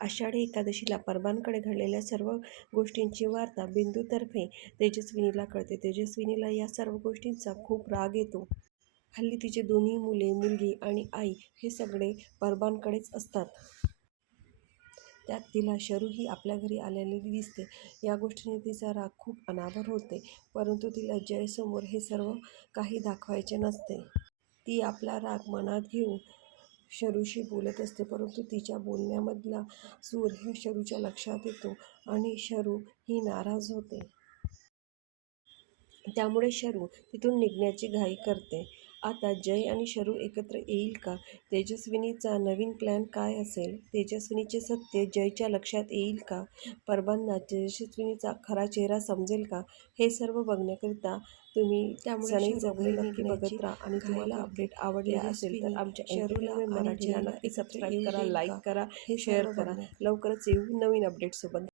आषाढी एकादशीला परबांकडे घडलेल्या सर्व गोष्टींची वार्ता बिंदूतर्फे तेजस्विनीला कळते. तेजस्विनीला या सर्व गोष्टींचा खूप राग येतो. हल्ली तिचे दोन्ही मुले, मुलगी आणि आई हे सगळे परबांकडेच असतात. त्यात तिला शरूही आपल्या घरी आलेली दिसते. या गोष्टीने तिचा राग खूप अनावर होते. परंतु तिला जयसमोर हे सर्व काही दाखवायचे नसते. ती आपला राग मनात घेऊन शरूशी बोलत असते. परंतु तिच्या बोलण्यामधला सूर हे शरूच्या लक्षात येतो आणि शरू ही नाराज होते. त्यामुळे शरू तिथून निघण्याची घाई करते. आता जय आणि शरू एकत्र येईल का? तेजस्विनीचा नवीन प्लॅन काय असेल? तेजस्विनीचे सत्य जयच्या लक्षात येईल का? परबांना तेजस्विनीचा खरा चेहरा समजेल का? हे सर्व बघण्याकरिता तुम्ही सनई चौघडी नक्की बघत राहा. आणि तुम्हाला अपडेट आवडल्या असेल तर आमच्या शरूला मराठीला नक्की सबस्क्राईब करा, लाईक करा, शेअर करा. लवकरच येऊ नवीन अपडेट सोबत.